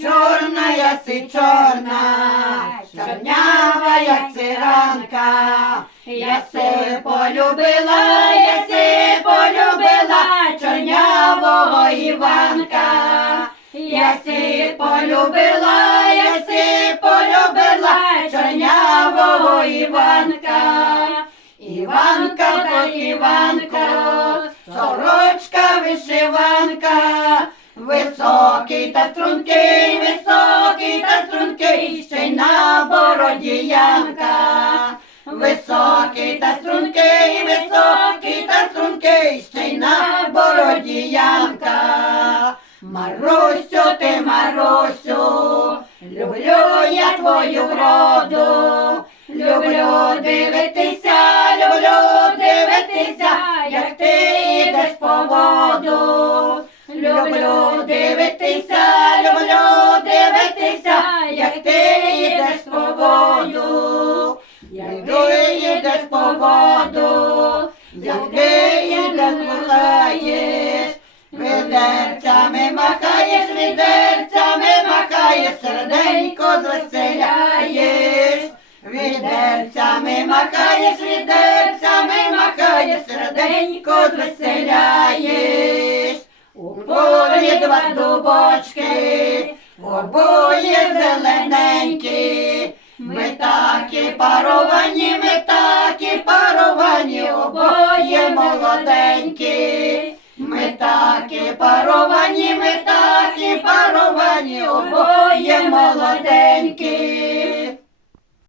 Чорна яси чорна, чорнява, як циганка. Яси полюбила, яси полюбила чорнявого Іванка. Яси полюбила, яси полюбила чорнявого Іванка. Іванка Іванко, сорочка вишиванка, високий та стрункий, високий та стрункий, ще й на бороді ямка. Високий та стрункий, високий та стрункий, ще й на бороді ямка. Марусю, ти Марусю, люблю я твою вроду, люблю дивитися, люблю дивитися, як ти йдеш по воду. Люблю дивитися, люблю дивитися, як ти йдеш по воду. Як ти йдеш по воду, як ти йдеш махаєш, відерцями махаєш, відерцями махаєш, серденько звеселяєш. Відерцями махаєш, відерцями махаєш, серденько звеселяєш. Два дубочки, обоє зелененькі. Ми такі паровані, ми такі паровані, обоє молоденькі. Ми такі паровані, ми такі паровані, обоє молоденькі.